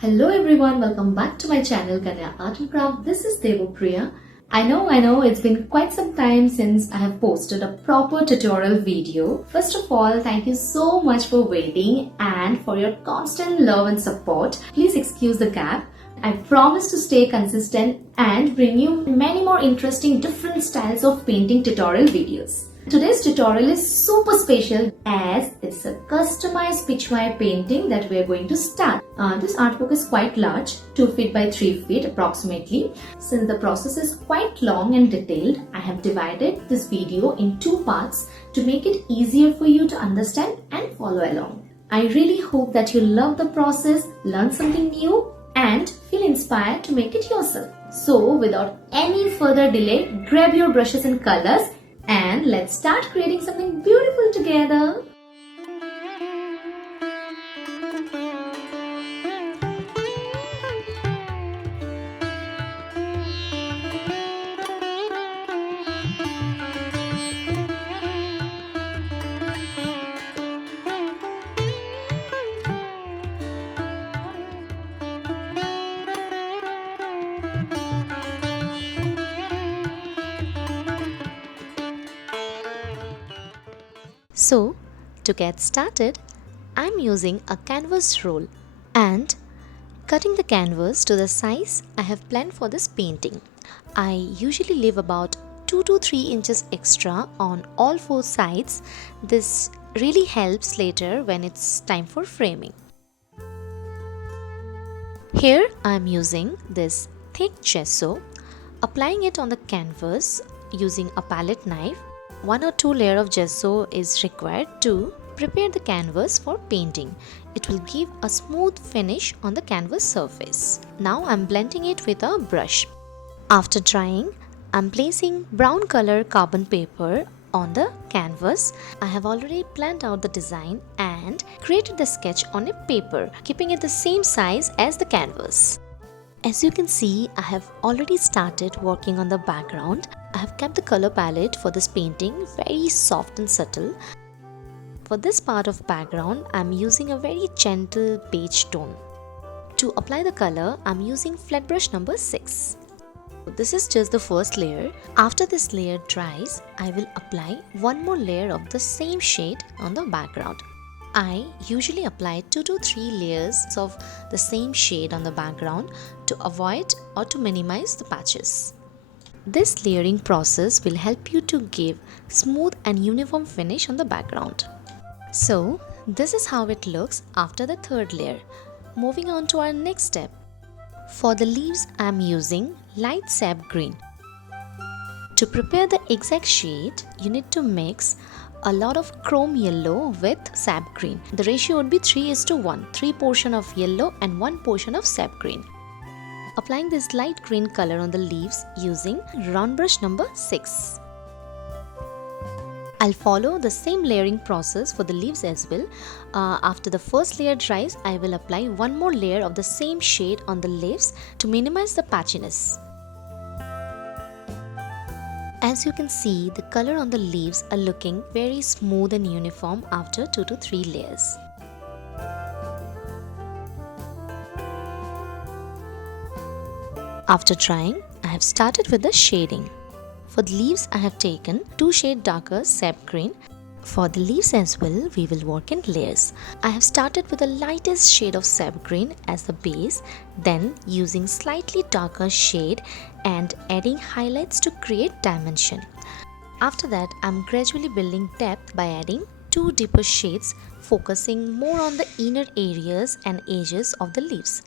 Hello everyone, welcome back to my channel KANYA Art and Craft. This is Devopriya. I know it's been quite some time since I have posted a proper tutorial video. First of all, thank you so much for waiting and for your constant love and support. Please excuse the gap. I promise to stay consistent and bring you many more interesting different styles of painting tutorial videos. Today's tutorial is super special as it's a customized Pichwai painting that we are going to start. This artwork is quite large, 2 feet by 3 feet approximately. Since the process is quite long and detailed, I have divided this video in 2 parts to make it easier for you to understand and follow along. I really hope that you love the process, learn something new and feel inspired to make it yourself. So without any further delay, grab your brushes and colors and let's start creating something beautiful together. So, to get started, I'm using a canvas roll and cutting the canvas to the size I have planned for this painting. I usually leave about 2 to 3 inches extra on all 4 sides. This really helps later when it's time for framing. Here I'm using this thick gesso, applying it on the canvas using a palette knife. 1 or 2 layers of gesso is required to prepare the canvas for painting. It will give a smooth finish on the canvas surface. Now I'm blending it with a brush. After drying, I'm placing brown color carbon paper on the canvas. I have already planned out the design and created the sketch on a paper, keeping it the same size as the canvas. As you can see, I have already started working on the background. I have kept the color palette for this painting very soft and subtle. For this part of background, I am using a very gentle beige tone. To apply the color, I am using flat brush number 6. This is just the first layer. After this layer dries, I will apply one more layer of the same shade on the background. I usually apply 2 to 3 layers of the same shade on the background to avoid or to minimize the patches. This layering process will help you to give smooth and uniform finish on the background. So, this is how it looks after the third layer. Moving on to our next step. For the leaves, I am using light sap green. To prepare the exact shade, you need to mix a lot of chrome yellow with sap green. The ratio would be 3:1, 3 portion of yellow and 1 portion of sap green. Applying this light green color on the leaves using round brush number 6. I'll follow the same layering process for the leaves as well. After the first layer dries, I will apply one more layer of the same shade on the leaves to minimize the patchiness. As you can see, the color on the leaves are looking very smooth and uniform after 2 to 3 layers. After drying, I have started with the shading. For the leaves, I have taken 2 shades darker sap green. For the leaves as well, we will work in layers. I have started with the lightest shade of sap green as the base, then using slightly darker shade and adding highlights to create dimension. After that, I am gradually building depth by adding 2 deeper shades, focusing more on the inner areas and edges of the leaves.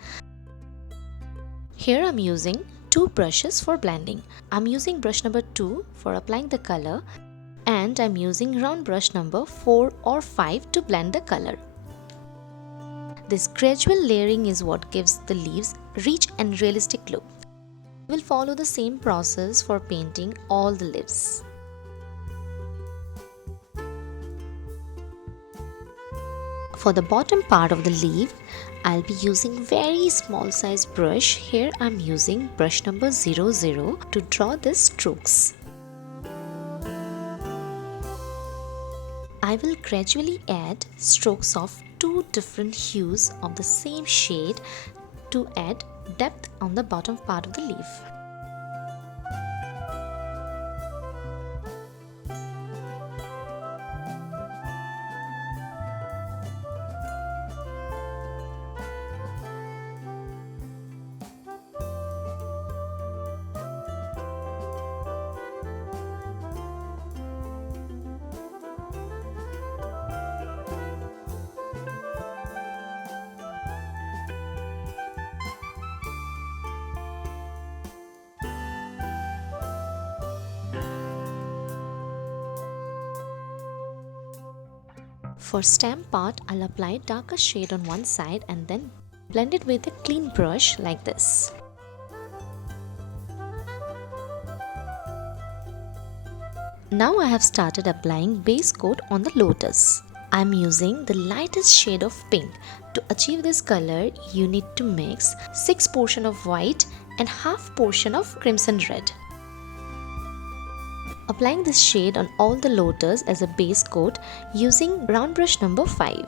Here I am using 2 brushes for blending. I am using brush number 2 for applying the color and I am using round brush number 4 or 5 to blend the color. This gradual layering is what gives the leaves rich and realistic look. We will follow the same process for painting all the leaves. For the bottom part of the leaf, I'll be using very small size brush. Here I'm using brush number 00 to draw the strokes. I will gradually add strokes of 2 different hues of the same shade to add depth on the bottom part of the leaf. For stem part, I'll apply darker shade on one side and then blend it with a clean brush like this. Now I have started applying base coat on the lotus. I'm using the lightest shade of pink. To achieve this color, you need to mix 6 portion of white and half portion of crimson red. Applying this shade on all the lotus as a base coat using round brush number 5.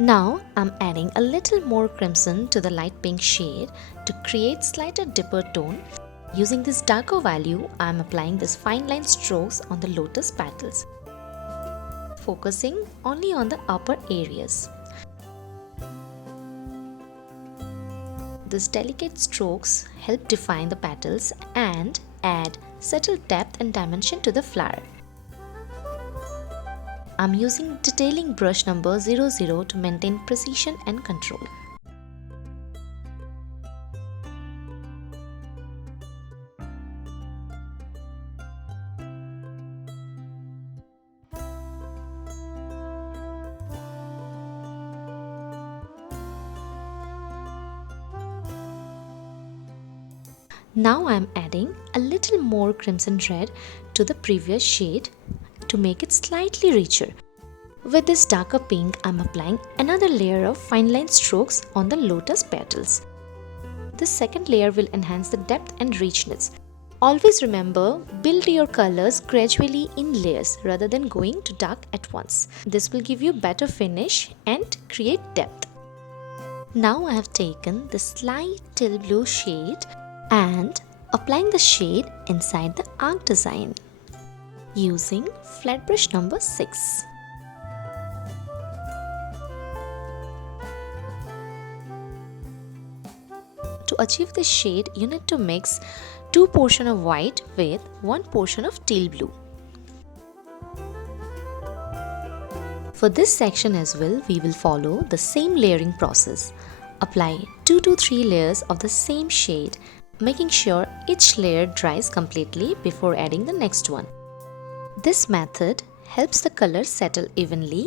Now I'm adding a little more crimson to the light pink shade to create slighter dipper tone. Using this darker value, I am applying these fine line strokes on the lotus petals, focusing only on the upper areas. These delicate strokes help define the petals and add subtle depth and dimension to the flower. I am using detailing brush number 00 to maintain precision and control. Now I am adding a little more crimson red to the previous shade to make it slightly richer. With this darker pink, I am applying another layer of fine line strokes on the lotus petals. This second layer will enhance the depth and richness. Always remember, build your colors gradually in layers rather than going to dark at once. This will give you better finish and create depth. Now I have taken the slight teal blue shade and applying the shade inside the arc design using flat brush number 6. To achieve this shade, you need to mix 2 portion of white with 1 portion of teal blue. For this section as well, we will follow the same layering process. Apply 2 to 3 layers of the same shade, making sure each layer dries completely before adding the next one. This method helps the color settle evenly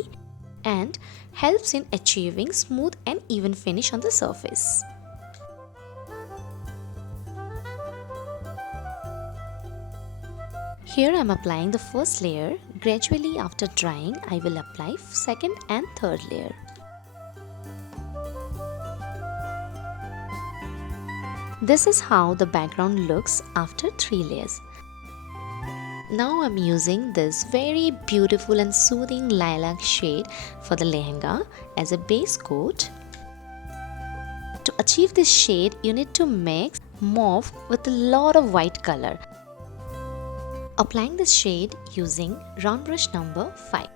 and helps in achieving smooth and even finish on the surface. Here I am applying the first layer. Gradually after drying, I will apply second and third layer. This is how the background looks after 3 layers. Now I'm using this very beautiful and soothing lilac shade for the lehenga as a base coat. To achieve this shade, you need to mix mauve with a lot of white color. Applying this shade using round brush number 5.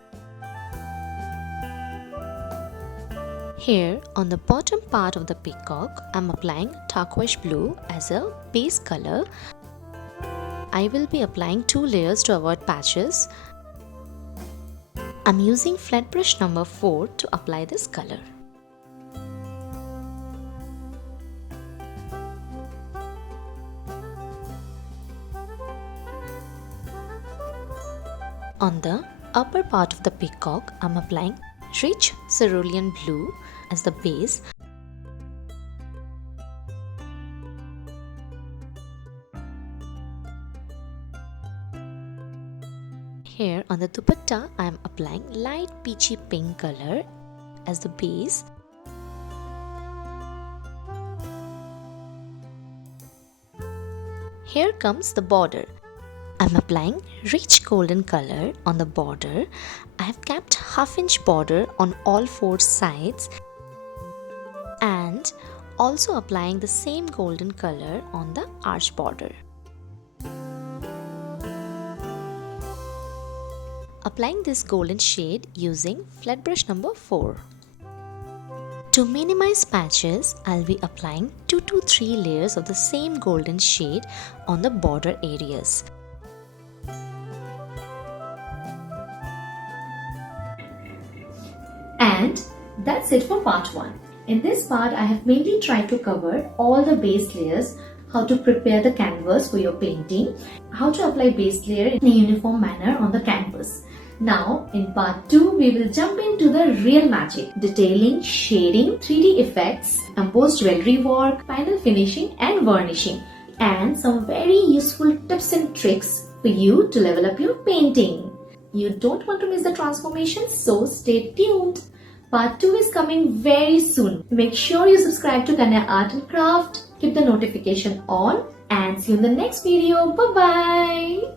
Here on the bottom part of the peacock, I am applying turquoise blue as a base color. I will be applying 2 layers to avoid patches. I am using flat brush number 4 to apply this color. On the upper part of the peacock, I am applying rich cerulean blue as the base. Here on the dupatta, I am applying light peachy pink color as the base. here comes the border. I'm applying rich golden color on the border. I have kept half-inch border on all 4 sides and also applying the same golden color on the arch border. Applying this golden shade using flat brush number 4. To minimize patches, I'll be applying 2 to 3 layers of the same golden shade on the border areas. And that's it for part 1. In this part, I have mainly tried to cover all the base layers, how to prepare the canvas for your painting, how to apply base layer in a uniform manner on the canvas. Now, in part 2, we will jump into the real magic: detailing, shading, 3D effects, embossed jewelry work, final finishing and vernishing, and some very useful tips and tricks for you to level up your painting. You don't want to miss the transformation, so stay tuned. Part 2 is coming very soon. Make sure you subscribe to KANYA Art and Craft, keep the notification on, and see you in the next video. Bye-bye.